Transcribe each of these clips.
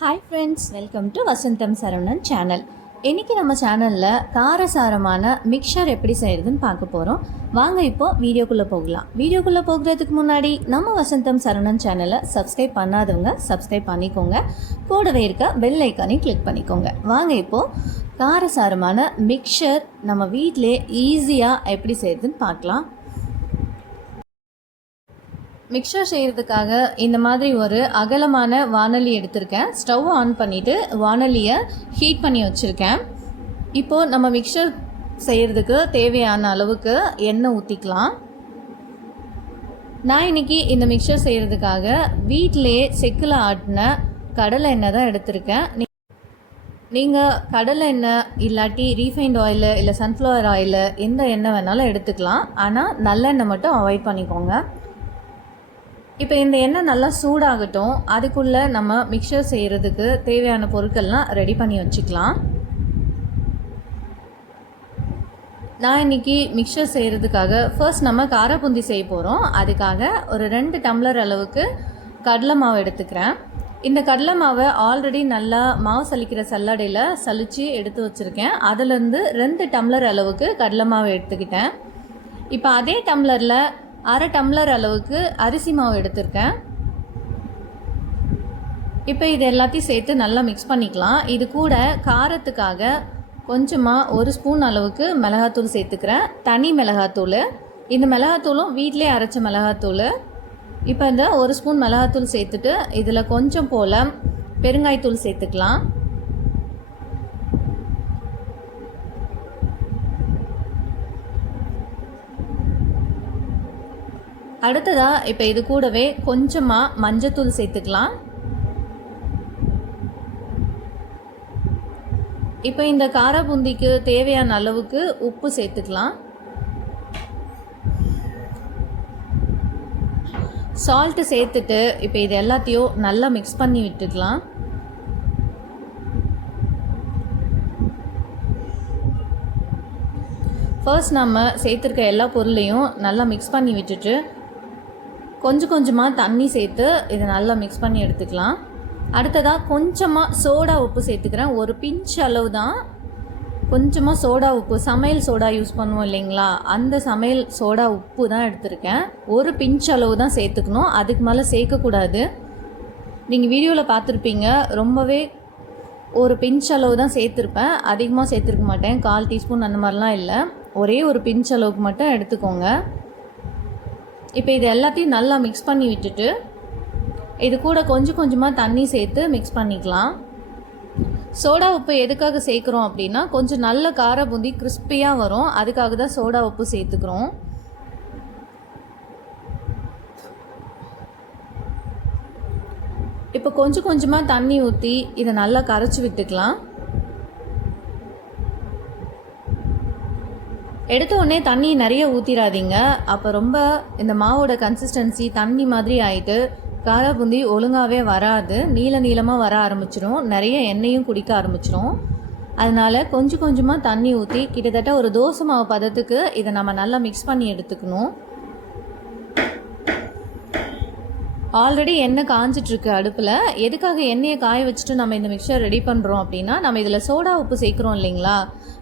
Hi friends, welcome to Vasantham Saravanan channel. இன்றைக்கி நம்ம சேனலில் காரசாரமான மிக்சர் எப்படி செய்கிறதுன்னு பார்க்க போகிறோம். வாங்க இப்போது வீடியோக்குள்ளே போகலாம். வீடியோக்குள்ளே போகிறதுக்கு முன்னாடி நம்ம வசந்தம் சரவணன் சேனலை சப்ஸ்கிரைப் பண்ணாதவங்க சப்ஸ்கிரைப் பண்ணிக்கோங்க. கூடவே இருக்க பெல் ஐக்கானையும் கிளிக் பண்ணிக்கோங்க. வாங்க இப்போது காரசாரமான மிக்சர் நம்ம வீட்டிலே ஈஸியாக எப்படி செய்கிறதுன்னு பார்க்கலாம். மிக்சர் செய்கிறதுக்காக இந்த மாதிரி ஒரு அகலமான வானொலி எடுத்திருக்கேன். ஸ்டவ் ஆன் பண்ணிவிட்டு வானொலியை ஹீட் பண்ணி வச்சுருக்கேன். இப்போது நம்ம மிக்சர் செய்கிறதுக்கு தேவையான அளவுக்கு எண்ணெய் ஊற்றிக்கலாம். நான் இன்றைக்கி இந்த மிக்சர் செய்கிறதுக்காக வீட்டிலேயே செக்கில் ஆட்டின கடலை எண்ணெய் தான் எடுத்திருக்கேன். நீங்கள் கடலை எண்ணெய் இல்லாட்டி ரீஃபைண்ட் ஆயிலு இல்லை சன்ஃப்ளவர் ஆயிலு எந்த எண்ணெய் வேணாலும் எடுத்துக்கலாம். ஆனால் நல்லெண்ணெய் மட்டும் அவாய்ட் பண்ணிக்கோங்க. இப்போ இந்த எண்ணெய் நல்லா சூடாகட்டும். அதுக்குள்ளே நம்ம மிக்சர் செய்கிறதுக்கு தேவையான பொருட்கள்லாம் ரெடி பண்ணி வச்சுக்கலாம். நான் இன்றைக்கி மிக்சர் செய்கிறதுக்காக ஃபர்ஸ்ட் நம்ம காரபூந்தி செய்ய போகிறோம். அதுக்காக ஒரு 2 டம்ளர் அளவுக்கு கடலை மாவு எடுத்துக்கிறேன். இந்த கடலை மாவை ஆல்ரெடி நல்லா மாவு சலிக்கிற சல்லடையில் சலித்து எடுத்து வச்சுருக்கேன். அதுலேருந்து 2 டம்ளர் அளவுக்கு கடலை மாவு எடுத்துக்கிட்டேன். இப்போ அதே டம்ளரில் 1/2 டம்ளர் அளவுக்கு அரிசி மாவு எடுத்திருக்கேன். இப்போ இது எல்லாத்தையும் சேர்த்து நல்லா மிக்ஸ் பண்ணிக்கலாம். இது கூட காரத்துக்காக கொஞ்சமாக 1 ஸ்பூன் அளவுக்கு மிளகாத்தூள் சேர்த்துக்கிறேன். தனி மிளகாத்தூள். இந்த மிளகாத்தூளும் வீட்டிலே அரைச்ச மிளகாத்தூள். இப்போ இந்த 1 ஸ்பூன் மிளகாத்தூள் சேர்த்துட்டு இதில் கொஞ்சம் போல் பெருங்காயத்தூள் சேர்த்துக்கலாம். அடுத்ததாக இப்போ இது கூடவே கொஞ்சமாக மஞ்சத்தூள் சேர்த்துக்கலாம். இப்போ இந்த காரபூந்திக்கு தேவையான அளவுக்கு உப்பு சேர்த்துக்கலாம். சால்ட்டு சேர்த்துட்டு இப்போ இது எல்லாத்தையும் நல்லா மிக்ஸ் பண்ணி விட்டுக்கலாம். ஃபர்ஸ்ட் நம்ம சேர்த்துருக்க எல்லா பொருளையும் நல்லா மிக்ஸ் பண்ணி விட்டுட்டு கொஞ்சம் கொஞ்சமாக தண்ணி சேர்த்து இதை நல்லா மிக்ஸ் பண்ணி எடுத்துக்கலாம். அடுத்ததாக கொஞ்சமாக சோடா உப்பு சேர்த்துக்கிறேன். ஒரு பிஞ்ச் அளவு தான், கொஞ்சமாக சோடா உப்பு, சமையல் சோடா யூஸ் பண்ணுவோம் இல்லைங்களா, அந்த சமையல் சோடா உப்பு தான் எடுத்திருக்கேன். ஒரு பிஞ்ச் அளவு தான் சேர்த்துக்கணும், அதுக்கு மேலே சேர்க்கக்கூடாது. நீங்கள் வீடியோவில் பார்த்துருப்பீங்க, ரொம்பவே ஒரு பிஞ்ச் அளவு தான் சேர்த்துருப்பேன், அதிகமாக சேர்த்துருக்க மாட்டேன். 1/4 டீஸ்பூன் அந்த மாதிரிலாம் இல்லை, ஒரே ஒரு பிஞ்ச் அளவுக்கு மட்டும் எடுத்துக்கோங்க. இப்போ இது எல்லாத்தையும் நல்லா மிக்ஸ் பண்ணி விட்டுட்டு இது கூட கொஞ்சம் கொஞ்சமாக தண்ணி சேர்த்து மிக்ஸ் பண்ணிக்கலாம். சோடா உப்பு எதுக்காக சேர்க்குறோம் அப்படின்னா கொஞ்சம் நல்ல கார பூந்தி கிறிஸ்பியாக வரும், அதுக்காக தான் சோடா உப்பு சேர்த்துக்கிறோம். இப்போ கொஞ்சம் கொஞ்சமாக தண்ணி ஊற்றி இதை நல்லா கரைச்சி விட்டுக்கலாம். எடுத்த உடனே தண்ணி நிறைய ஊற்றிடாதீங்க, அப்போ ரொம்ப இந்த மாவோட கன்சிஸ்டன்சி தண்ணி மாதிரி ஆகிட்டு காரபூந்தி ஒழுங்காகவே வராது, நீளமாக வர ஆரம்பிச்சிடும், நிறைய எண்ணெயும் குடிக்க ஆரம்பிச்சிடும். அதனால் கொஞ்சம் கொஞ்சமாக தண்ணி ஊற்றி கிட்டத்தட்ட ஒரு தோசை மாவு பதத்துக்கு இதை நம்ம நல்லா மிக்ஸ் பண்ணி எடுத்துக்கணும். ஆல்ரெடி எண்ணெய் காஞ்சிட்ருக்கு அடுப்பில். எதுக்காக எண்ணெயை காய வச்சுட்டு நம்ம இந்த மிக்சர் ரெடி பண்ணுறோம் அப்படின்னா, நம்ம இதில் சோடா உப்பு சேர்க்குறோம் இல்லைங்களா,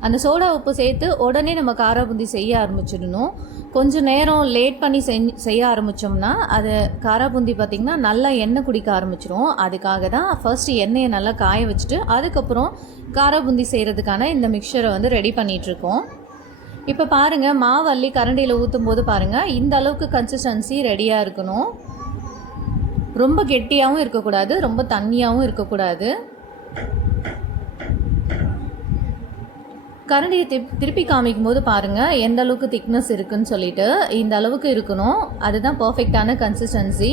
அந்த சோடா உப்பு சேர்த்து உடனே நம்ம காரபூந்தி செய்ய ஆரம்பிச்சிடணும். கொஞ்சம் நேரம் லேட் பண்ணி செய்ய ஆரம்பித்தோம்னா அது காரபூந்தி பார்த்திங்கன்னா நல்லா எண்ணெய் குடிக்க ஆரம்பிச்சிடும். அதுக்காக தான் ஃபர்ஸ்ட் எண்ணெயை நல்லா காய வச்சுட்டு அதுக்கப்புறம் காரபூந்தி செய்கிறதுக்கான இந்த மிக்சரை வந்து ரெடி பண்ணிகிட்ருக்கோம். இப்போ பாருங்கள், மாவு அள்ளி கரண்டியில் ஊற்றும் போது பாருங்கள், இந்த அளவுக்கு கன்சிஸ்டன்சி ரெடியாக இருக்கணும். ரொம்ப கெட்டியாகவும் இருக்கக்கூடாது, ரொம்ப தண்ணியாகவும் இருக்கக்கூடாது. கரண்டியை திருப்பி காமிக்கும் போது பாருங்கள் எந்த அளவுக்கு திக்னஸ் இருக்குதுன்னு சொல்லிட்டு, இந்த அளவுக்கு இருக்கணும், அதுதான் பர்ஃபெக்டான கன்சிஸ்டன்சி.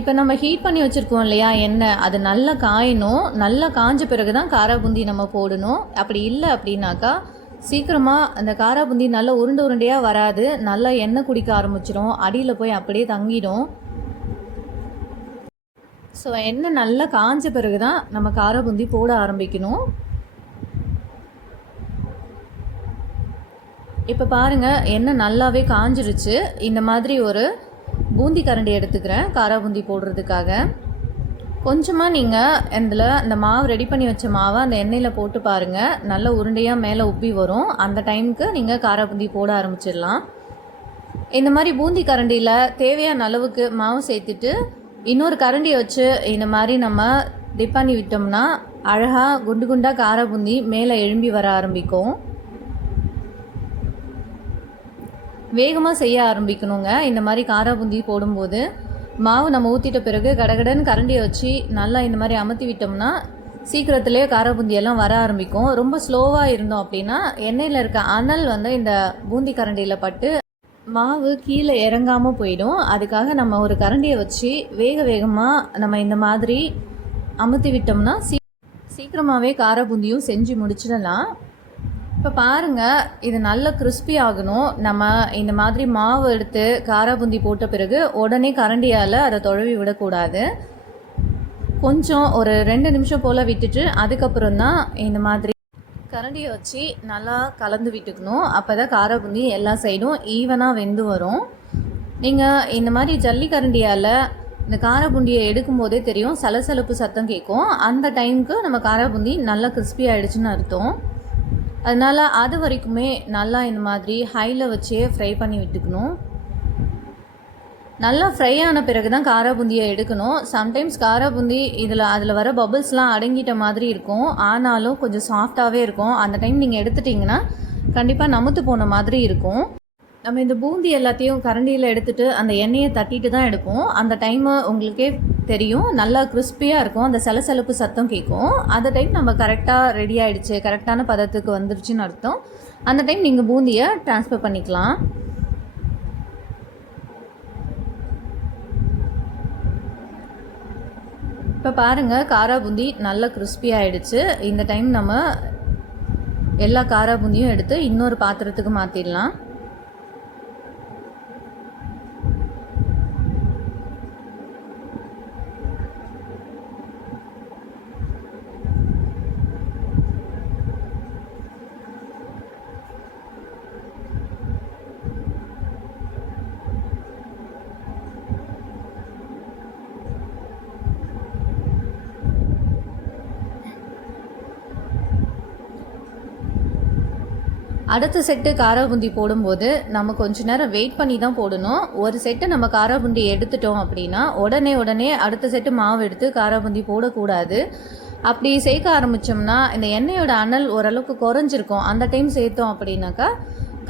இப்போ நம்ம ஹீட் பண்ணி வச்சுருக்கோம் இல்லையா எண்ணெய், அது நல்லா காயணும். நல்லா காஞ்ச பிறகு தான் காரபூந்தி நம்ம போடணும். அப்படி இல்லை அப்படின்னாக்கா சீக்கிரமாக அந்த காரபூந்தி நல்லா உருண்டையாக வராது, நல்லா எண்ணெய் குடிக்க ஆரம்பிச்சிடும், அடியில் போய் அப்படியே தங்கிடும். ஸோ எண்ணெய் நல்லா காஞ்ச பிறகு தான் நம்ம காரபூந்தி போட ஆரம்பிக்கணும். இப்போ பாருங்கள் எண்ணெய் நல்லாவே காஞ்சிருச்சு. இந்த மாதிரி ஒரு பூந்தி கரண்டி எடுத்துக்கிறேன் காரா பூந்தி போடுறதுக்காக. கொஞ்சமாக நீங்கள் இந்த மாவு ரெடி பண்ணி வச்ச மாவை அந்த எண்ணெயில் போட்டு பாருங்கள், நல்ல உருண்டையாக மேலே உப்பி வரும். அந்த டைமுக்கு நீங்கள் காரா பூந்தி போட ஆரம்பிச்சிடலாம். இந்த மாதிரி பூந்தி கரண்டியில் தேவையான அளவுக்கு மாவு சேர்த்துட்டு இன்னொரு கரண்டியை வச்சு இந்த மாதிரி நம்ம டிப் பண்ணி விட்டோம்னா அழகாக குண்டு குண்டாக காரா பூந்தி மேலே எழும்பி வர ஆரம்பிக்கும். வேகமாக செய்ய ஆரம்பிக்கணுங்க. இந்த மாதிரி காரா பூந்தி போடும்போது மாவு நம்ம ஊற்றிட்ட பிறகு கடகடன்னு கரண்டியை வச்சு நல்லா இந்த மாதிரி அமுத்தி விட்டோம்னா சீக்கிரத்துலேயே காரா பூந்தியெல்லாம் வர ஆரம்பிக்கும். ரொம்ப ஸ்லோவாக இருந்தோம் அப்படின்னா எண்ணெயில் இருக்க அனல் இந்த பூந்தி கரண்டியில் பட்டு மாவு கீழே இறங்காமல் போயிடும். அதுக்காக நம்ம ஒரு கரண்டியை வச்சு வேகமாக நம்ம இந்த மாதிரி அமுத்தி விட்டோம்னா சீக்கிரமாகவே காரா பூந்தியும் செஞ்சு முடிச்சிடலாம். இப்போ பாருங்கள், இது நல்ல கிறிஸ்பி ஆகணும். நம்ம இந்த மாதிரி மாவு எடுத்து காரா பூந்தி போட்ட பிறகு உடனே கரண்டியால் அதை தொழவி விடக்கூடாது. கொஞ்சம் ஒரு 2 நிமிஷம் போல் விட்டுட்டு அதுக்கப்புறம் தான் இந்த மாதிரி கரண்டியை வச்சு நல்லா கலந்து விட்டுக்கணும். அப்போ தான் காரா பூந்தி எல்லா சைடும் ஈவனாக வெந்து வரும். நீங்கள் இந்த மாதிரி ஜல்லி கரண்டியால் இந்த காரா பூந்தியை எடுக்கும்போதே தெரியும், சலசலப்பு சத்தம் கேட்கும். அந்த டைமுக்கு நம்ம காரா பூந்தி நல்லா கிறிஸ்பி ஆகிடுச்சுன்னு அர்த்தம். அதனால் அது வரைக்குமே நல்லா இந்த மாதிரி ஹையில் வச்சே ஃப்ரை பண்ணி விட்டுக்கணும். நல்லா ஃப்ரை ஆன பிறகு தான் காரா பூந்தியை எடுக்கணும். சம்டைம்ஸ் காரா பூந்தி அதில் வர பபிள்ஸ்லாம் அடங்கிட்ட மாதிரி இருக்கும், ஆனாலும் கொஞ்சம் சாஃப்டாகவே இருக்கும். அந்த டைம் நீங்கள் எடுத்துட்டிங்கன்னா கண்டிப்பாக நமுத்து போன மாதிரி இருக்கும். நம்ம இந்த பூந்தி எல்லாத்தையும் கரண்டியில் எடுத்துகிட்டு அந்த எண்ணெயை தட்டிட்டு தான் எடுப்போம். அந்த டைமு உங்களுக்கே தெரியும், நல்லா கிறிஸ்பியாக இருக்கும். அந்த சலசலப்பு சத்தம் கேட்கும். அந்த டைம் நம்ம கரெக்டாக ரெடி ஆகிடுச்சு, கரெக்டான பதத்துக்கு வந்துருச்சுன்னு அர்த்தம். அந்த டைம் நீங்கள் பூந்தியை ட்ரான்ஸ்ஃபர் பண்ணிக்கலாம். இப்போ பாருங்கள், காரா பூந்தி நல்லா கிறிஸ்பி ஆகிடுச்சு. இந்த டைம் நம்ம எல்லா காரா பூந்தியும் எடுத்து இன்னொரு பாத்திரத்துக்கு மாற்றிடலாம். அடுத்த செட்டு காரா பூந்தி போடும்போது நம்ம கொஞ்ச நேரம் வெயிட் பண்ணி தான் போடணும். ஒரு செட்டு நம்ம காரா பூந்தி எடுத்துட்டோம் அப்படின்னா உடனே அடுத்த செட்டு மாவு எடுத்து காரா பூந்தி போடக்கூடாது. அப்படி சேர்க்க ஆரம்பித்தோம்னா இந்த எண்ணெயோட அனல் ஓரளவுக்கு குறைஞ்சிருக்கும். அந்த டைம் சேர்த்தோம் அப்படின்னாக்கா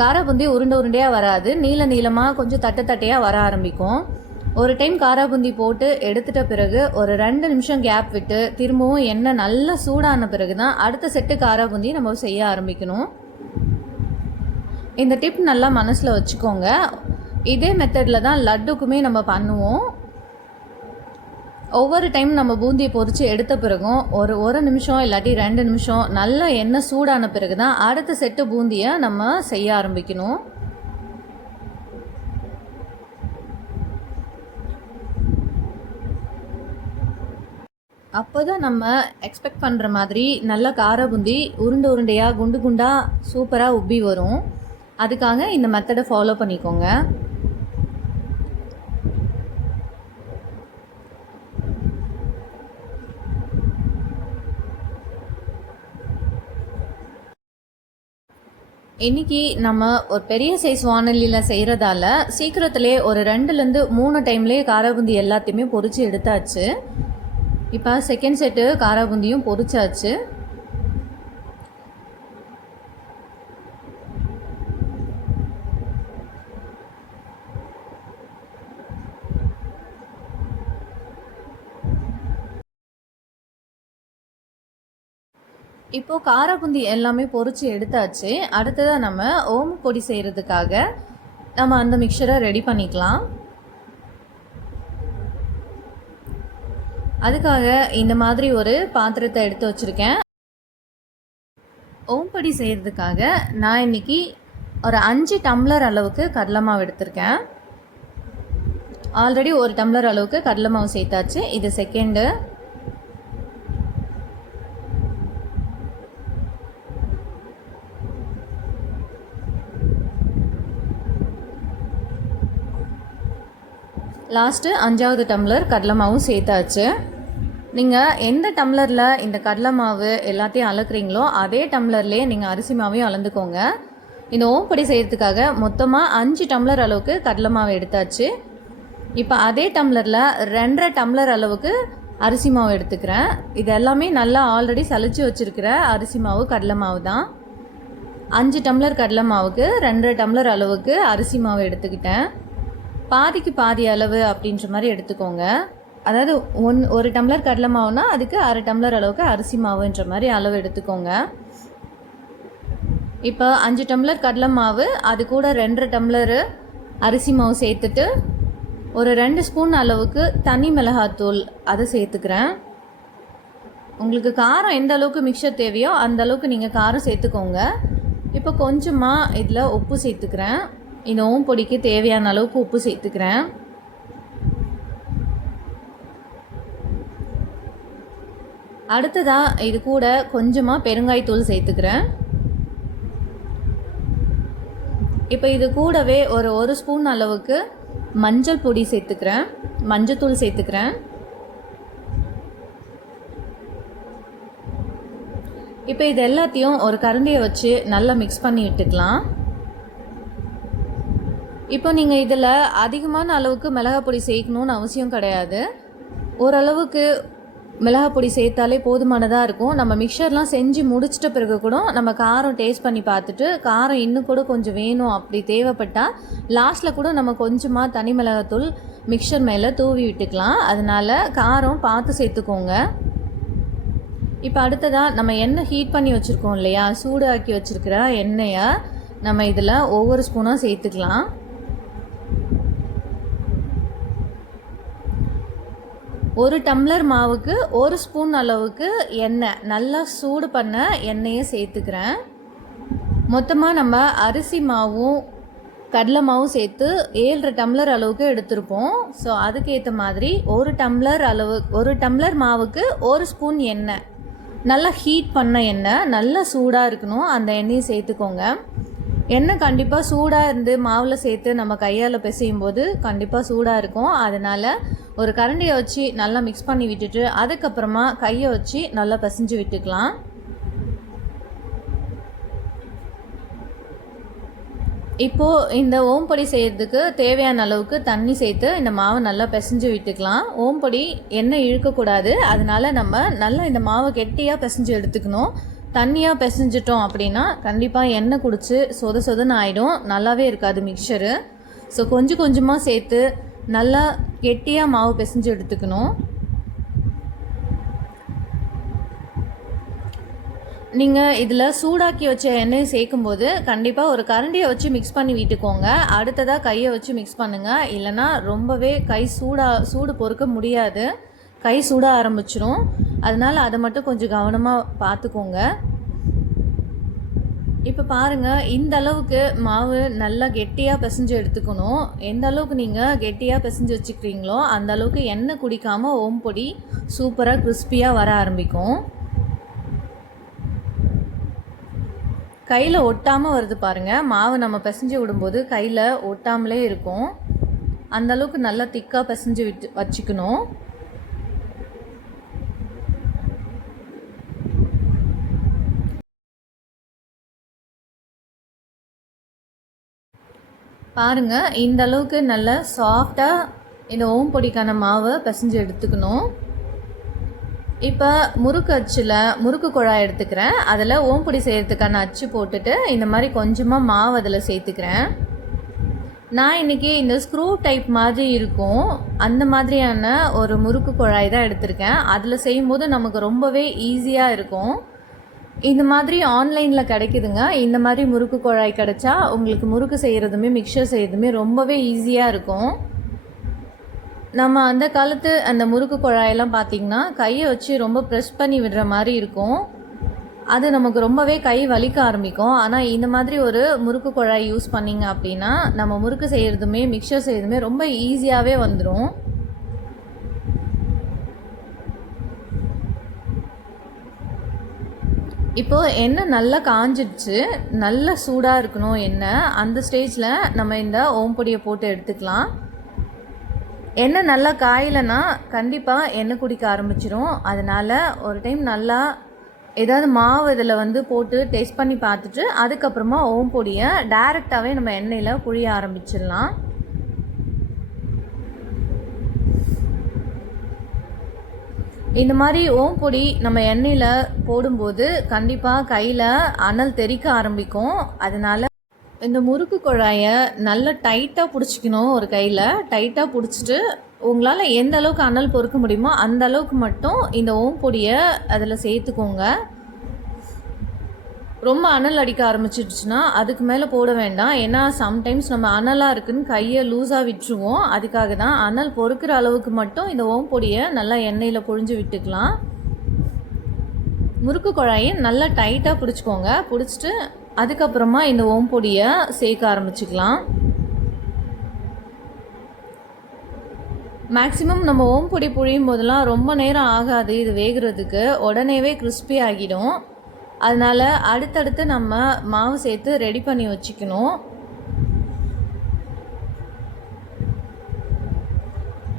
காரா பூந்தி உருண்டையாக வராது, நீளமாக கொஞ்சம் தட்டையாக வர ஆரம்பிக்கும். ஒரு டைம் காரா பூந்தி போட்டு எடுத்துட்ட பிறகு ஒரு 2 நிமிஷம் கேப் விட்டு திரும்பவும் எண்ணெய் நல்லா சூடான பிறகு தான் அடுத்த செட்டு காரா பூந்தி நம்ம செய்ய ஆரம்பிக்கணும். இந்த டிப் நல்லா மனசில் வச்சுக்கோங்க. இதே மெத்தடில் தான் லட்டுக்குமே நம்ம பண்ணுவோம். ஒவ்வொரு டைம் நம்ம பூந்தியை பொரித்து எடுத்த பிறகும் ஒரு நிமிஷம் இல்லாட்டி 2 நிமிஷம் நல்லா எண்ணெய் சூடான பிறகு தான் அடுத்த செட்டு பூந்தியை நம்ம செய்ய ஆரம்பிக்கணும். அப்போ தான் நம்ம எக்ஸ்பெக்ட் பண்ணுற மாதிரி நல்ல காரா பூந்தி உருண்டையாக குண்டு குண்டாக சூப்பராக உப்பி வரும். அதுக்காக இந்த மெத்தடை ஃபாலோ பண்ணிக்கோங்க. இன்றைக்கி நம்ம ஒரு பெரிய சைஸ் வானலியில் செய்கிறதால சீக்கிரத்துலேயே ஒரு 2லேருந்து 3 டைம்லேயே காரா பூந்தி எல்லாத்தையுமே பொரித்து எடுத்தாச்சு. இப்போ செகண்ட் செட்டு காரா பூந்தியும் பொரிச்சாச்சு. இப்போது காரா பூந்தி எல்லாமே பொரித்து எடுத்தாச்சு. அடுத்ததாக நம்ம ஓம பொடி செய்கிறதுக்காக நம்ம அந்த மிக்சரை ரெடி பண்ணிக்கலாம். அதுக்காக இந்த மாதிரி ஒரு பாத்திரத்தை எடுத்து வச்சுருக்கேன். ஓம்பொடி செய்கிறதுக்காக நான் இன்றைக்கி ஒரு 5 டம்ளர் அளவுக்கு கடலை மாவு எடுத்திருக்கேன். ஆல்ரெடி 1 டம்ளர் அளவுக்கு கடலை மாவு சேர்த்தாச்சு. இது செகண்டு. லாஸ்ட்டு 5வது டம்ளர் கடலை மாவும் சேர்த்தாச்சு. நீங்கள் எந்த டம்ளரில் இந்த கடலை மாவு எல்லாத்தையும் அளக்குறீங்களோ அதே டம்ளர்லேயே நீங்கள் அரிசி மாவையும் அளந்துக்கோங்க. இந்த ஓம்பொடி செய்கிறதுக்காக மொத்தமாக 5 டம்ளர் அளவுக்கு கடலை மாவு எடுத்தாச்சு. இப்போ அதே டம்ளரில் 2.5 டம்ளர் அளவுக்கு அரிசி மாவு எடுத்துக்கிறேன். இது எல்லாமே நல்லா ஆல்ரெடி சலிச்சு வச்சுருக்கிற அரிசி மாவு கடலை மாவு தான். 5 டம்ளர் கடலை மாவுக்கு 2.5 டம்ளர் அளவுக்கு அரிசி மாவு எடுத்துக்கிட்டேன். பாதிக்கு பாதி அளவு அப்படின்ற மாதிரி எடுத்துக்கோங்க. அதாவது ஒரு டம்ளர் கடலை மாவுனா அதுக்கு 1/2 டம்ளர் அளவுக்கு அரிசி மாவுன்ற மாதிரி அளவு எடுத்துக்கோங்க. இப்போ 5 டம்ளர் கடலை மாவு அது கூட 2.5 டம்ளர் அரிசி மாவு சேர்த்துட்டு ஒரு 2 ஸ்பூன் அளவுக்கு தனி மிளகாத்தூள் அதை சேர்த்துக்கிறேன். உங்களுக்கு காரம் எந்த அளவுக்கு மிக்சர் தேவையோ அந்த அளவுக்கு நீங்கள் காரம் சேர்த்துக்கோங்க. இப்போ கொஞ்சமாக இதில் உப்பு சேர்த்துக்கிறேன். இந்த ஓம்பொடிக்கு தேவையான அளவுக்கு உப்பு சேர்த்துக்கிறேன். அடுத்ததாக இது கூட கொஞ்சமாக பெருங்காயத்தூள் சேர்த்துக்கிறேன். இப்போ இது கூடவே ஒரு ஸ்பூன் அளவுக்கு மஞ்சள் பொடி சேர்த்துக்கிறேன், மஞ்சத்தூள் சேர்த்துக்கிறேன். இப்போ இது எல்லாத்தையும் ஒரு கரண்டியை வச்சு நல்லா மிக்ஸ் பண்ணி விட்டுக்கலாம். இப்போ நீங்கள் இதில் அதிகமான அளவுக்கு மிளகாய் பொடி சேர்க்கணுன்னு அவசியம் கிடையாது. ஓரளவுக்கு மிளகாய் பொடி சேர்த்தாலே போதுமானதாக இருக்கும். நம்ம மிக்சர்லாம் செஞ்சு முடிச்சிட்ட பிறகு கூட நம்ம காரம் டேஸ்ட் பண்ணி பார்த்துட்டு காரம் இன்னும் கூட கொஞ்சம் வேணும் அப்படி தேவைப்பட்டால் லாஸ்ட்டில் கூட நம்ம கொஞ்சமாக தனி மிளகாத்தூள் மிக்சர் மேலே தூவி விட்டுக்கலாம். அதனால் காரம் பார்த்து சேர்த்துக்கோங்க. இப்போ அடுத்ததாக நம்ம எண்ணெய் ஹீட் பண்ணி வச்சுருக்கோம் இல்லையா, சூடாக்கி வச்சுருக்கிற எண்ணெயை நம்ம இதில் ஒவ்வொரு ஸ்பூனாக சேர்த்துக்கலாம். ஒரு டம்ளர் மாவுக்கு 1 ஸ்பூன் அளவுக்கு எண்ணெய், நல்லா சூடு பண்ண எண்ணெயை சேர்த்துக்கிறேன். மொத்தமாக நம்ம அரிசி மாவும் கடலை மாவும் சேர்த்து 7.5 டம்ளர் அளவுக்கு எடுத்திருப்போம். ஸோ அதுக்கேற்ற மாதிரி ஒரு டம்ளர் மாவுக்கு 1 ஸ்பூன் எண்ணெய், நல்லா ஹீட் பண்ண எண்ணெய், நல்லா சூடாக இருக்கணும், அந்த எண்ணெயை சேர்த்துக்கோங்க. எண்ணெய் கண்டிப்பாக சூடாக இருந்து மாவில் சேர்த்து நம்ம கையால் பிசையும் போது கண்டிப்பாக சூடாக இருக்கும். அதனால் ஒரு கரண்டியை வச்சு நல்லா மிக்ஸ் பண்ணி விட்டுட்டு அதுக்கப்புறமா கையை வச்சு நல்லா பிசைஞ்சு விட்டுக்கலாம். இப்போது இந்த ஓம்பொடி செய்கிறதுக்கு தேவையான அளவுக்கு தண்ணி சேர்த்து இந்த மாவை நல்லா பிசைஞ்சு விட்டுக்கலாம். ஓம்பொடி எண்ணெய் இழுக்கக்கூடாது, அதனால் நம்ம நல்லா இந்த மாவை கெட்டியாக பிசைஞ்சு எடுத்துக்கணும். தண்ணியாக பிசைஞ்சிட்டோம் அப்படின்னா கண்டிப்பாக எண்ணெய் குடிச்சு சொதன்னு ஆகிடும், நல்லாவே இருக்காது மிக்சரு. ஸோ கொஞ்சம் கொஞ்சமாக சேர்த்து நல்லா கெட்டியாக மாவு பிசைஞ்சு எடுத்துக்கணும். நீங்கள் இதில் சூடாக்கி வச்ச எண்ணெயை சேர்க்கும்போது கண்டிப்பாக ஒரு கரண்டியை வச்சு மிக்ஸ் பண்ணி விட்டுக்கோங்க. அடுத்ததாக கையை வச்சு மிக்ஸ் பண்ணுங்கள், இல்லைனா ரொம்பவே சூடு பொறுக்க முடியாது, கை சூட ஆரம்பிச்சிடும். அதனால் அதை மட்டும் கொஞ்சம் கவனமாக பார்த்துக்கோங்க. இப்போ பாருங்கள், இந்த அளவுக்கு மாவு நல்லா கெட்டியாக பிசைஞ்சு எடுத்துக்கணும். எந்த அளவுக்கு நீங்கள் கெட்டியாக பிசைஞ்சு வச்சுக்கிறீங்களோ அந்த அளவுக்கு எண்ணெய் குடிக்காமல் ஓம்பொடி சூப்பராக கிறிஸ்பியாக வர ஆரம்பிக்கும். கையில் ஒட்டாமல் வருது பாருங்கள், மாவு நம்ம பிசைஞ்சு விடும்போது கையில் ஒட்டாமலே இருக்கும். அந்தளவுக்கு நல்லா திக்காக பிசைஞ்சு வச்சுக்கணும். பாருங்கள், இந்த அளவுக்கு நல்லா சாஃப்டாக இந்த ஓம்பொடிக்கான மாவை பிசைஞ்சு எடுத்துக்கணும். இப்போ முறுக்கு குழாய் எடுத்துக்கிறேன். அதில் ஓம்பொடி செய்கிறதுக்கான அச்சு போட்டுட்டு இந்த மாதிரி கொஞ்சமாக மாவு அதில் சேர்த்துக்கிறேன். நான் இன்றைக்கி இந்த ஸ்க்ரூ டைப் மாதிரி இருக்கும் அந்த மாதிரியான ஒரு முறுக்கு குழாய் தான் எடுத்திருக்கேன். அதில் செய்யும்போது நமக்கு ரொம்பவே ஈஸியாக இருக்கும். இந்த மாதிரி ஆன்லைனில் கிடைக்குதுங்க. இந்த மாதிரி முறுக்கு குழாய் கிடைச்சா உங்களுக்கு முறுக்கு செய்கிறதுமே மிக்சர் செய்கிறதுமே ரொம்பவே ஈஸியாக இருக்கும். நம்ம அந்த காலத்து அந்த முறுக்கு குழாயெல்லாம் பார்த்திங்கன்னா கையை வச்சு ரொம்ப ப்ரெஸ் பண்ணி விடுற மாதிரி இருக்கும். அது நமக்கு ரொம்பவே கை வலிக்க ஆரம்பிக்கும். ஆனால் இந்த மாதிரி ஒரு முறுக்கு குழாய் யூஸ் பண்ணிங்க அப்படின்னா நம்ம முறுக்கு செய்கிறதுமே மிக்சர் செய்கிறதுமே ரொம்ப ஈஸியாகவே வந்துடும். இப்போது எண்ணெய் நல்லா காஞ்சிடுச்சு, நல்லா சூடாக இருக்கணும் எண்ணெய். அந்த ஸ்டேஜில் நம்ம இந்த ஓம்பொடியை போட்டு எடுத்துக்கலாம். எண்ணெய் நல்லா காயலைன்னா கண்டிப்பாக எண்ணெய் குடிக்க ஆரம்பிச்சிரும். அதனால் ஒரு டைம் நல்லா ஏதாவது மாவு இதில் போட்டு டெஸ்ட் பண்ணி பார்த்துட்டு அதுக்கப்புறமா ஓம் பொடியை டைரெக்டாகவே நம்ம எண்ணெயில் புழிய ஆரம்பிச்சிடலாம். இந்த மாதிரி ஓம் பொடி நம்ம எண்ணெயில் போடும்போது கண்டிப்பாக கையில் அனல் தெறிக்க ஆரம்பிக்கும். அதனால் இந்த முறுக்கு குழாயை நல்லா டைட்டாக பிடிச்சிக்கணும். ஒரு கையில் டைட்டாக பிடிச்சிட்டு உங்களால் எந்த அளவுக்கு அனல் பொறுக்க முடியுமோ அந்த அளவுக்கு மட்டும் இந்த ஓம் பொடியை அதில் சேர்த்துக்கோங்க. ரொம்ப அனல் அடிக்க ஆரம்பிச்சிடுச்சுன்னா அதுக்கு மேலே போட வேண்டாம். ஏன்னா சம்டைம்ஸ் நம்ம அனலாக இருக்குன்னு கையை லூஸாக விட்டுருவோம். அதுக்காக தான் அனல் பொறுக்கிற அளவுக்கு மட்டும் இந்த ஓம் பொடியை நல்லா எண்ணெயில் புழிஞ்சு விட்டுக்கலாம். முறுக்கு குழாயை நல்லா டைட்டாக பிடிச்சிக்கோங்க. பிடிச்சிட்டு அதுக்கப்புறமா இந்த ஓம் பொடியை சேர்க்க ஆரம்பிச்சுக்கலாம். மேக்ஸிமம் நம்ம ஓம் பொடி புழியும் போதெல்லாம் ரொம்ப நேரம் ஆகாது இது வேகிறதுக்கு, உடனேவே கிறிஸ்பி ஆகிடும். அதனால் அடுத்தடுத்து நம்ம மாவு சேர்த்து ரெடி பண்ணி வச்சுக்கணும்.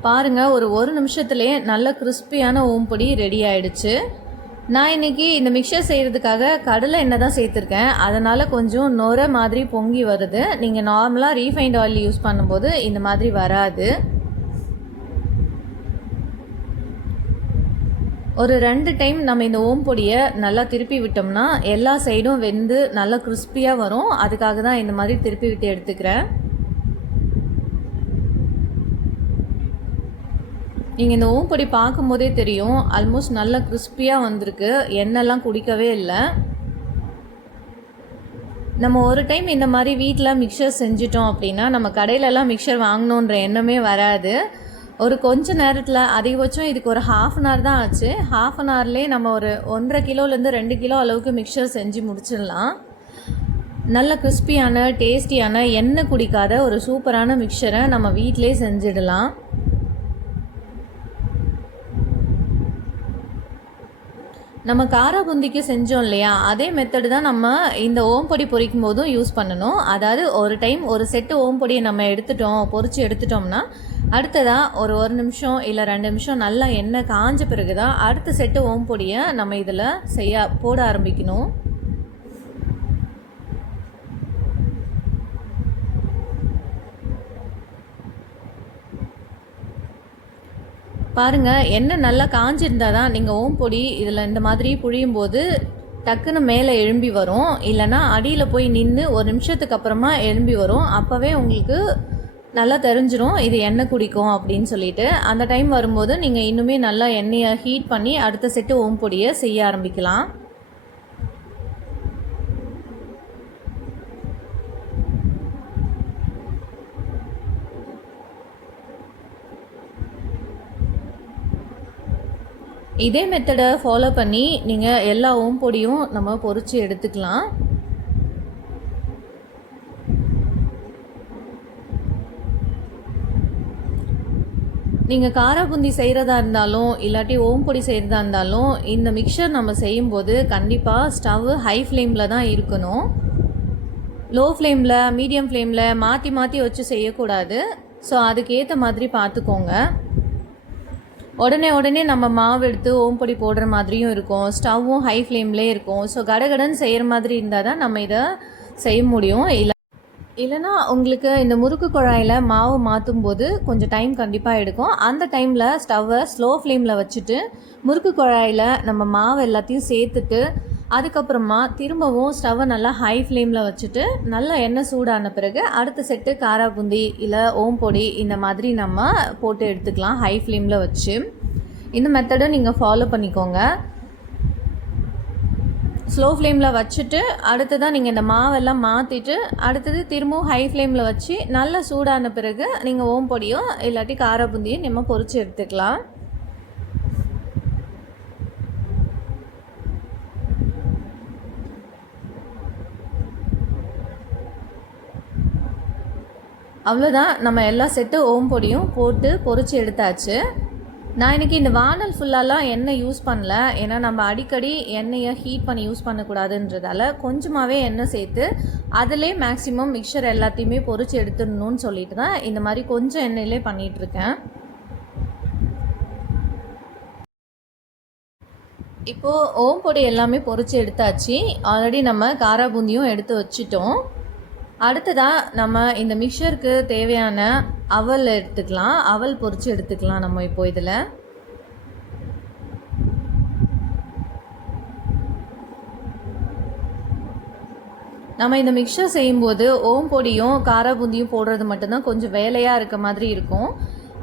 பாருங்கள், ஒரு நிமிஷத்துலேயே நல்ல கிறிஸ்பியான ஓம் பொடி ரெடி ஆகிடுச்சு. நான் இன்றைக்கி இந்த மிக்சர் செய்கிறதுக்காக கடலை எண்ணெய் தான் சேர்த்துருக்கேன். அதனால் கொஞ்சம் நொரை மாதிரி பொங்கி வருது. நீங்கள் நார்மலாக ரீஃபைண்ட் ஆயில் யூஸ் பண்ணும்போது இந்த மாதிரி வராது. ஒரு 2 டைம் நம்ம இந்த ஓம் பொடியை நல்லா திருப்பி விட்டோம்னா எல்லா சைடும் வெந்து நல்லா கிறிஸ்பியாக வரும். அதுக்காக தான் இந்த மாதிரி திருப்பி விட்டு எடுத்துக்கிறேன். நீங்கள் இந்த ஓம் பொடி பார்க்கும்போதே தெரியும், ஆல்மோஸ்ட் நல்லா கிறிஸ்பியாக வந்திருக்கு. எண்ணெய்லாம் குடிக்கவே இல்லை. நம்ம ஒரு டைம் இந்த மாதிரி வீட்டில் மிக்சர் செஞ்சிட்டோம் அப்படின்னா நம்ம கடையிலலாம் மிக்சர் வாங்கணுன்ற எண்ணமே வராது. ஒரு கொஞ்ச நேரத்தில் அதிகபட்சம் இதுக்கு ஒரு ½ அன் ஹவர் தான் ஆச்சு. ½ அன் ஹவர்லேயே நம்ம ஒரு 1.5 கிலோலேருந்து 2 கிலோ அளவுக்கு மிக்சர் செஞ்சு முடிச்சிடலாம். நல்ல கிறிஸ்பியான டேஸ்டியான எண்ணெய் குடிக்காத ஒரு சூப்பரான மிக்சரை நம்ம வீட்டிலே செஞ்சிடலாம். நம்ம காரா பூந்திக்கு செஞ்சோம் இல்லையா, அதே மெத்தடு தான் நம்ம இந்த ஓம் பொடி பொரிக்கும் போதும் யூஸ் பண்ணணும். அதாவது ஒரு டைம் ஒரு செட்டு ஓம் பொடியை நம்ம பொரித்து எடுத்துட்டோம்னா அடுத்ததாக ஒரு நிமிஷம் இல்லை 2 நிமிஷம் நல்லா எண்ணெய் காஞ்ச பிறகு தான் அடுத்த செட்டு ஓம் பொடியை நம்ம இதில் போட ஆரம்பிக்கணும். பாருங்கள், எண்ணெய் நல்லா காஞ்சிருந்தால் தான் நீங்கள் ஓம் பொடி இதில் இந்த மாதிரி புழியும் போது டக்குன்னு மேலே எழும்பி வரும். இல்லைன்னா அடியில் போய் நின்று 1 நிமிஷத்துக்கு அப்புறமா எழும்பி வரும். அப்போவே உங்களுக்கு நல்லா தெரிஞ்சிடும் இது எண்ணெய் குடிக்கும் அப்படின்னு சொல்லிட்டு. அந்த டைம் வரும்போது நீங்கள் இன்னுமே நல்லா எண்ணெயை ஹீட் பண்ணி அடுத்த செட்டு ஓம் பொடியை செய்ய ஆரம்பிக்கலாம். இதே மெத்தடை ஃபாலோ பண்ணி நீங்கள் எல்லா ஓம் பொடியும் நம்ம பொரித்து எடுத்துக்கலாம். நீங்கள் காரா பூந்தி செய்கிறதா இருந்தாலும் இல்லாட்டி ஓம் பொடி செய்கிறதா இருந்தாலும் இந்த மிக்சர் நம்ம செய்யும்போது கண்டிப்பாக ஸ்டவ் ஹை ஃப்ளேமில் தான் இருக்கணும். லோ ஃப்ளேமில் மீடியம் ஃப்ளேமில் மாற்றி மாற்றி வச்சு செய்யக்கூடாது. ஸோ அதுக்கேற்ற மாதிரி பார்த்துக்கோங்க. உடனே நம்ம மாவு எடுத்து ஓம் பொடி போடுற மாதிரியும் இருக்கும், ஸ்டவ்வும் ஹை ஃப்ளேம்லேயே இருக்கும். ஸோ கடகடன்னு செய்கிற மாதிரி இருந்தால் தான் நம்ம இதை செய்ய முடியும். இல்லைனா உங்களுக்கு இந்த முறுக்கு குழாயில் மாவு மாற்றும் போது கொஞ்சம் டைம் கண்டிப்பாக எடுக்கும். அந்த டைமில் ஸ்டவ்வை ஸ்லோ ஃப்ளேமில் வச்சுட்டு முறுக்கு குழாயில் நம்ம மாவு எல்லாத்தையும் சேர்த்துட்டு அதுக்கப்புறமா திரும்பவும் ஸ்டவ்வை நல்லா ஹை ஃப்ளேமில் வச்சுட்டு நல்லா எண்ணெய் சூடான பிறகு அடுத்த செட்டு காரா பூந்தி இல்லை ஓம் பொடி இந்த மாதிரி நம்ம போட்டு எடுத்துக்கலாம் ஹை ஃப்ளேமில் வச்சு. இந்த மெத்தடை நீங்கள் ஃபாலோ பண்ணிக்கோங்க. ஸ்லோ ஃப்ளேமில் வச்சுட்டு அடுத்ததான் நீங்கள் இந்த மாவெல்லாம் மாற்றிட்டு அடுத்தது திரும்பவும் ஹை ஃப்ளேமில் வச்சு நல்லா சூடான பிறகு நீங்கள் ஓம் பொடியோ இல்லாட்டி காரா பூந்தியோ நம்ம பொரித்து எடுத்துக்கலாம். அவ்வளோதான், நம்ம எல்லா செட்டு ஓம் பொடியும் போட்டு பொரித்து எடுத்தாச்சு. நான் இன்றைக்கி இந்த வானல் ஃபுல்லாலாம் எண்ணெய் யூஸ் பண்ணல. ஏன்னா நம்ம அடிக்கடி எண்ணெயை ஹீட் பண்ணி யூஸ் பண்ணக்கூடாதுன்றதால கொஞ்சமாகவே எண்ணெய் சேர்த்து அதிலே மேக்ஸிமம் மிக்சர் எல்லாத்தையுமே பொரித்து எடுத்துடணும்னு சொல்லிட்டு தான் இந்த மாதிரி கொஞ்சம் எண்ணெயிலே பண்ணிகிட்ருக்கேன். இப்போது ஓம் பொடி எல்லாமே பொரிச்சு எடுத்தாச்சு. ஆல்ரெடி நம்ம காரா பூந்தியும் எடுத்து வச்சிட்டோம். அடுத்ததாக நம்ம இந்த மிக்சருக்கு தேவையான அவல் எடுத்துக்கலாம். அவல் பொரிச்சு எடுத்துக்கலாம் நம்ம இப்போ இதில். நம்ம இந்த மிக்சர் செய்யும்போது ஓம் பொடியும் காரா பூந்தியும் போடுறது மட்டும்தான் கொஞ்சம் வேலையாக இருக்க மாதிரி இருக்கும்.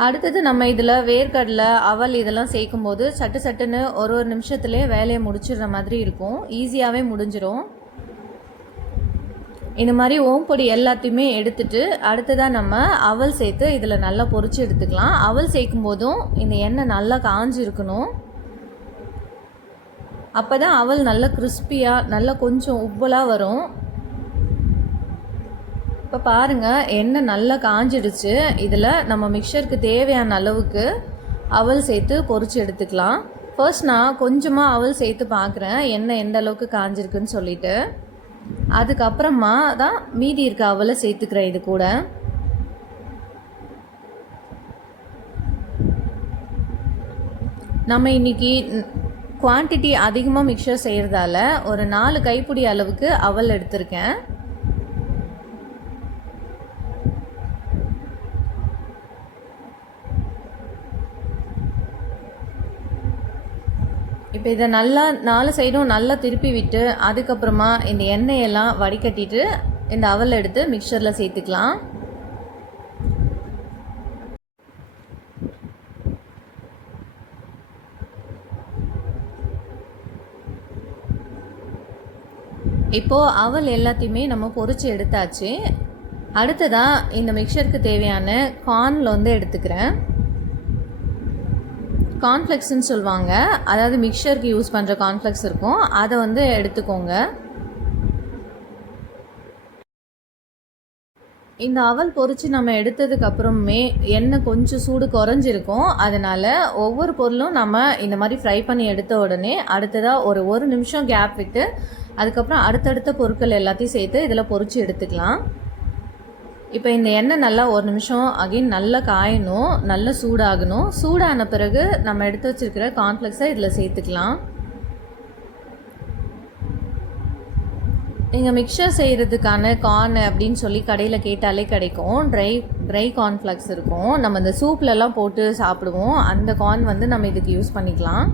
அடுத்தது நம்ம இதில் வேர்க்கடலை அவல் இதெல்லாம் சேர்க்கும்போது சட்டுன்னு ஒரு நிமிஷத்துலேயே வேலையை முடிச்சிடுற மாதிரி இருக்கும். ஈஸியாகவே முடிஞ்சிடும். இந்த மாதிரி ஓம் பொடி எல்லாத்தையுமே எடுத்துட்டு அடுத்ததாக நம்ம அவல் சேர்த்து இதில் நல்லா பொரிச்சு எடுத்துக்கலாம். அவல் சேர்க்கும் போதும் இந்த எண்ணெய் நல்லா காஞ்சி இருக்கணும். அப்போ தான் அவல் நல்லா கிறிஸ்பியாக நல்லா கொஞ்சம் உப்பலாக வரும். இப்போ பாருங்கள், எண்ணெய் நல்லா காஞ்சிடுச்சு. இதில் நம்ம மிக்சருக்கு தேவையான அளவுக்கு அவல் சேர்த்து பொரிச்சு எடுத்துக்கலாம். ஃபர்ஸ்ட் நான் கொஞ்சமாக அவல் சேர்த்து பார்க்குறேன் எண்ணெய் எந்த அளவுக்கு காஞ்சிருக்குன்னு சொல்லிட்டு. அதுக்கப்புறமா தான் மீதி இருக்க அவலை சேர்த்துக்கிறேன் இது கூட. நம்ம இன்றைக்கி குவான்டிட்டி அதிகமாக மிக்சர் செய்கிறதால ஒரு 4 கைப்பிடி அளவுக்கு அவல் எடுத்திருக்கேன். இப்போ இதை நல்லா 4 சைடும் நல்லா திருப்பி விட்டு அதுக்கப்புறமா இந்த எண்ணெயெல்லாம் வடிகட்டிட்டு இந்த அவல் எடுத்து மிக்சரில் சேர்த்துக்கலாம். இப்போது அவல் எல்லாத்தையுமே நம்ம பொரிச்சு எடுத்தாச்சு. அடுத்ததாக இந்த மிக்சருக்கு தேவையான கார்னில் வந்து எடுத்துக்கிறேன். கார்ன்ஃப்ளெக்ஸ்ன்னு சொல்லுவாங்க, அதாவது மிக்சருக்கு யூஸ் பண்ணுற கார்ன்ஃப்ளெக்ஸ் இருக்கும், அதை வந்து எடுத்துக்கோங்க. இந்த அவல் பொரித்து நம்ம எடுத்ததுக்கப்புறமே எண்ணெய் கொஞ்சம் சூடு குறைஞ்சிருக்கும். அதனால் ஒவ்வொரு பொருளும் நம்ம இந்த மாதிரி ஃப்ரை பண்ணி எடுத்த உடனே அடுத்ததாக ஒரு நிமிஷம் கேப் விட்டு அதுக்கப்புறம் அடுத்தடுத்த பொருட்கள் எல்லாத்தையும் சேர்த்து இதில் பொரித்து எடுத்துக்கலாம். இப்போ இந்த எண்ணெய் நல்லா ஒரு நிமிஷம் அகைன் நல்லா காயணும், நல்லா சூடாகணும். சூடான பிறகு நம்ம எடுத்து வச்சுருக்கிற கார்ன்ஃப்ளெக்ஸை இதில் சேர்த்துக்கலாம். நீங்கள் மிக்சர் செய்கிறதுக்கான கார்ன் அப்படின்னு சொல்லி கடையில் கேட்டாலே கிடைக்கும். ட்ரை கார்ன்ஃப்ளெக்ஸ் இருக்கும், நம்ம இந்த சூப்லலாம் போட்டு சாப்பிடுவோம். அந்த கார்ன் வந்து நம்ம இதுக்கு யூஸ் பண்ணிக்கலாம்.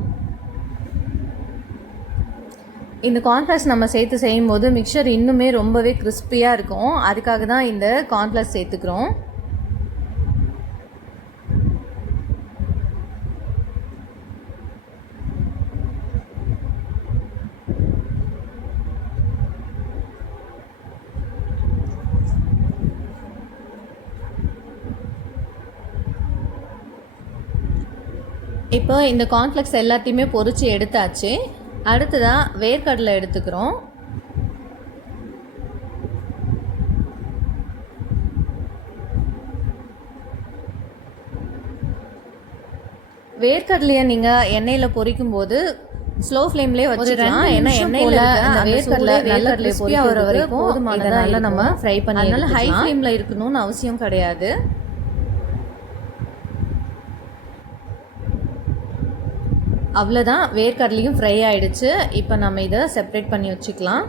இந்த கார்ன்ஃப்ளெக்ஸ் நம்ம சேர்த்து செய்யும்போது மிக்சர் இன்னுமே ரொம்பவே கிறிஸ்பியாக இருக்கும். அதுக்காக தான் இந்த கார்ன்ஃப்ளெக்ஸ் சேர்த்துக்கிறோம். இப்போ இந்த கார்ன்ஃப்ளெக்ஸ் எல்லாத்தையுமே பொரித்து எடுத்தாச்சு. அடுத்ததாக வேர்க்கடலை எடுத்துக்கிறோம். வேர்க்கடலையை நீங்கள் எண்ணெயில் பொரிக்கும் போது ஸ்லோ ஃப்ளேம்லேயே வச்சுக்கலாம். ஏன்னா எண்ணெயில் அந்த வேர்க்கடலை நல்லா கிறிஸ்பியாக வர வரைக்கும் போதுமானதாக நம்ம ஃப்ரை பண்ணி, அதனால ஹை ஃப்ளேமில் இருக்கணும்னு அவசியம் கிடையாது. அவ்வளோதான், வேர்க்கடலையும் ஃப்ரை ஆகிடுச்சு. இப்போ நம்ம இதை செப்ரேட் பண்ணி வச்சுக்கலாம்.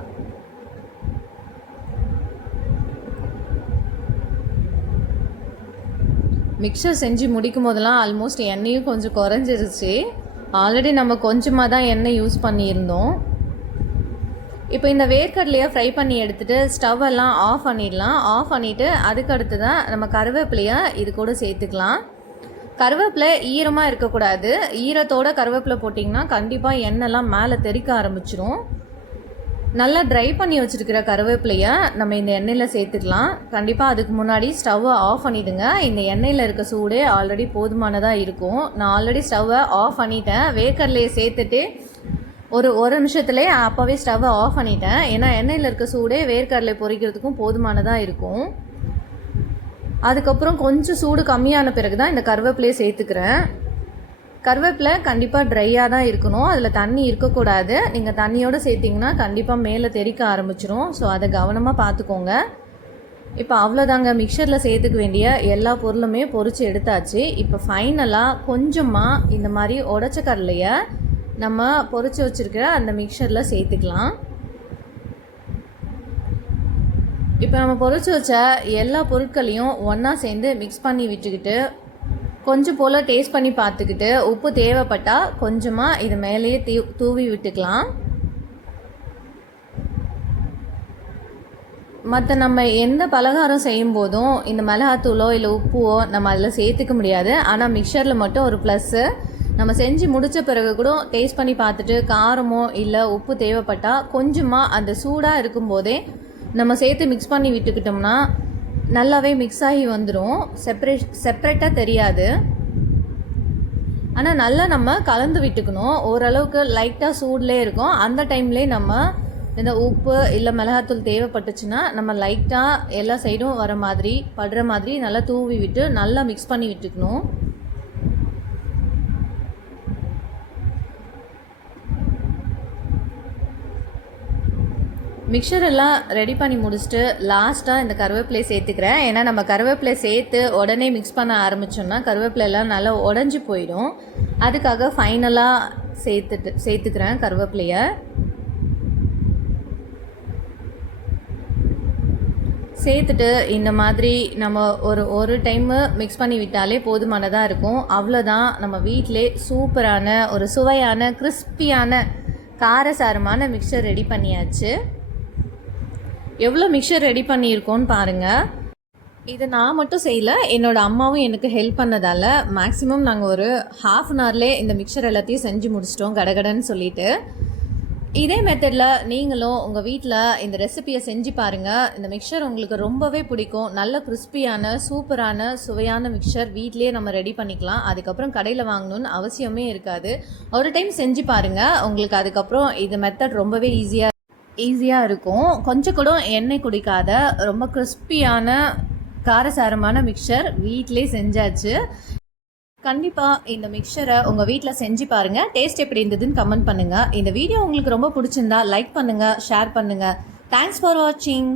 மிக்சர் செஞ்சு முடிக்கும் போதெல்லாம் ஆல்மோஸ்ட் எண்ணெயும் கொஞ்சம் குறைஞ்சிருச்சு. ஆல்ரெடி நம்ம கொஞ்சமாக தான் எண்ணெய் யூஸ் பண்ணியிருந்தோம். இப்போ இந்த வேர்க்கடலையை ஃப்ரை பண்ணி எடுத்துகிட்டு ஸ்டவ் எல்லாம் ஆஃப் பண்ணிடலாம். ஆஃப் பண்ணிவிட்டு அதுக்கு அடுத்து தான் நம்ம கருவேப்பிலையை இது கூட சேர்த்துக்கலாம். கருவேப்பிலை ஈரமாக இருக்கக்கூடாது. ஈரத்தோட கருவேப்பிலை போட்டிங்கன்னா கண்டிப்பாக எண்ணெய்லாம் மேலே தெறிக்க ஆரம்பிச்சிடும். நல்லா ட்ரை பண்ணி வச்சுருக்கிற கருவேப்பிலையை நம்ம இந்த எண்ணெயில் சேர்த்துக்கலாம். கண்டிப்பாக அதுக்கு முன்னாடி ஸ்டவ்வை ஆஃப் பண்ணிவிடுங்க. இந்த எண்ணெயில் இருக்க சூடே ஆல்ரெடி போதுமானதாக இருக்கும். நான் ஆல்ரெடி ஸ்டவ்வை ஆஃப் பண்ணிட்டேன். வேர்க்கடலையை சேர்த்துட்டு ஒரு நிமிஷத்துலேயே அப்போவே ஸ்டவ்வை ஆஃப் பண்ணிட்டேன். ஏன்னா எண்ணெயில் இருக்க சூடே வேர்க்கடலை பொரிக்கிறதுக்கும் போதுமானதாக இருக்கும். அதுக்கப்புறம் கொஞ்சம் சூடு கம்மியான பிறகு தான் இந்த கருவேப்பிலையை சேர்த்துக்கிறேன். கருவேப்பிலை கண்டிப்பாக ட்ரையாக தான் இருக்கணும், அதில் தண்ணி இருக்கக்கூடாது. நீங்கள் தண்ணியோடு சேர்த்திங்கன்னா கண்டிப்பாக மேலே தெறிக்க ஆரம்பிச்சிரும். ஸோ அதை கவனமாக பார்த்துக்கோங்க. இப்போ அவ்வளோதாங்க, மிக்சரில் சேர்த்துக்க வேண்டிய எல்லா பொருளுமே பொரித்து எடுத்தாச்சு. இப்போ ஃபைனலாக கொஞ்சமாக இந்த மாதிரி உடச்ச கடலையை நம்ம பொரிச்சு வச்சுருக்கிற அந்த மிக்சரில் சேர்த்துக்கலாம். இப்போ நம்ம பொரிச்சு வச்ச எல்லா பொருட்களையும் ஒன்றா சேர்ந்து மிக்ஸ் பண்ணி விட்டுக்கிட்டு கொஞ்சம் போல் டேஸ்ட் பண்ணி பார்த்துக்கிட்டு உப்பு தேவைப்பட்டால் கொஞ்சமாக இது மேலேயே தூவி விட்டுக்கலாம். மற்ற நம்ம எந்த பலகாரம் செய்யும் போதும் இந்த மிளகாத்தூளோ இல்லை உப்புவோ நம்ம அதில் சேர்த்துக்க முடியாது. ஆனால் மிக்சரில் மட்டும் ஒரு ப்ளஸ்ஸு, நம்ம செஞ்சு முடித்த பிறகு கூட டேஸ்ட் பண்ணி பார்த்துட்டு காரமோ இல்லை உப்பு தேவைப்பட்டால் கொஞ்சமாக அந்த சூடாக இருக்கும்போதே நம்ம சேர்த்து மிக்ஸ் பண்ணி விட்டுக்கிட்டோம்னா நல்லாவே மிக்ஸ் ஆகி வந்துடும். செப்ரேட்டாக தெரியாது. ஆனால் நல்லா நம்ம கலந்து விட்டுக்கணும். ஓரளவுக்கு லைட்டாக சூட்லேயே இருக்கும். அந்த டைம்லேயே நம்ம இந்த உப்பு இல்லை மிளகாத்தூள் தேவைப்பட்டுச்சுன்னா நம்ம லைட்டாக எல்லா சைடும் வர மாதிரி படுற மாதிரி நல்லா தூவி விட்டு நல்லா மிக்ஸ் பண்ணி விட்டுக்கணும். மிக்சர் எல்லாம் ரெடி பண்ணி முடிச்சுட்டு லாஸ்ட்டாக இந்த கருவேப்பிலையை சேர்த்துக்கிறேன். ஏன்னா நம்ம கருவேப்பிலை சேர்த்து உடனே மிக்ஸ் பண்ண ஆரம்பித்தோம்னா கருவேப்பிலையெல்லாம் நல்லா உடஞ்சி போயிடும். அதுக்காக ஃபைனலாக சேர்த்துக்கிறேன் கருவேப்பிலையை. சேர்த்துட்டு இந்த மாதிரி நம்ம ஒரு டைமு மிக்ஸ் பண்ணி விட்டாலே போதுமானதாக இருக்கும். அவ்வளோதான், நம்ம வீட்டிலே சூப்பரான ஒரு சுவையான கிறிஸ்பியான காரசாரமான மிக்சர் ரெடி பண்ணியாச்சு. எவ்வளோ மிக்சர் ரெடி பண்ணியிருக்கோன்னு பாருங்கள். இது நான் மட்டும் செய்யலை, என்னோடய அம்மாவும் எனக்கு ஹெல்ப் பண்ணதால் மேக்ஸிமம் நாங்கள் ஒரு ½ அன் ஹவர்லேயே இந்த மிக்சர் எல்லாத்தையும் செஞ்சு முடிச்சிட்டோம் கடகடன்னு சொல்லிட்டு. இதே மெத்தடில் நீங்களும் உங்கள் வீட்டில் இந்த ரெசிபியை செஞ்சு பாருங்கள். இந்த மிக்சர் உங்களுக்கு ரொம்பவே பிடிக்கும். நல்ல கிறிஸ்பியான சூப்பரான சுவையான மிக்சர் வீட்லேயே நம்ம ரெடி பண்ணிக்கலாம். அதுக்கப்புறம் கடையில் வாங்கணுன்னு அவசியமே இருக்காது. ஒரு டைம் செஞ்சு பாருங்கள், உங்களுக்கு அதுக்கப்புறம் இது மெத்தட் ரொம்பவே ஈஸியாக இருக்கும். கொஞ்சம் கூட எண்ணெய் குடிக்காத ரொம்ப கிறிஸ்பியான காரசாரமான மிக்சர் வீட்டிலே செஞ்சாச்சு. கண்டிப்பாக இந்த மிக்சரை உங்கள் வீட்டில் செஞ்சு பாருங்கள். டேஸ்ட் எப்படி இருந்ததுன்னு கமெண்ட் பண்ணுங்கள். இந்த வீடியோ உங்களுக்கு ரொம்ப பிடிச்சிருந்தா லைக் பண்ணுங்கள், ஷேர் பண்ணுங்கள். தேங்க்ஸ் ஃபார் வாட்சிங்.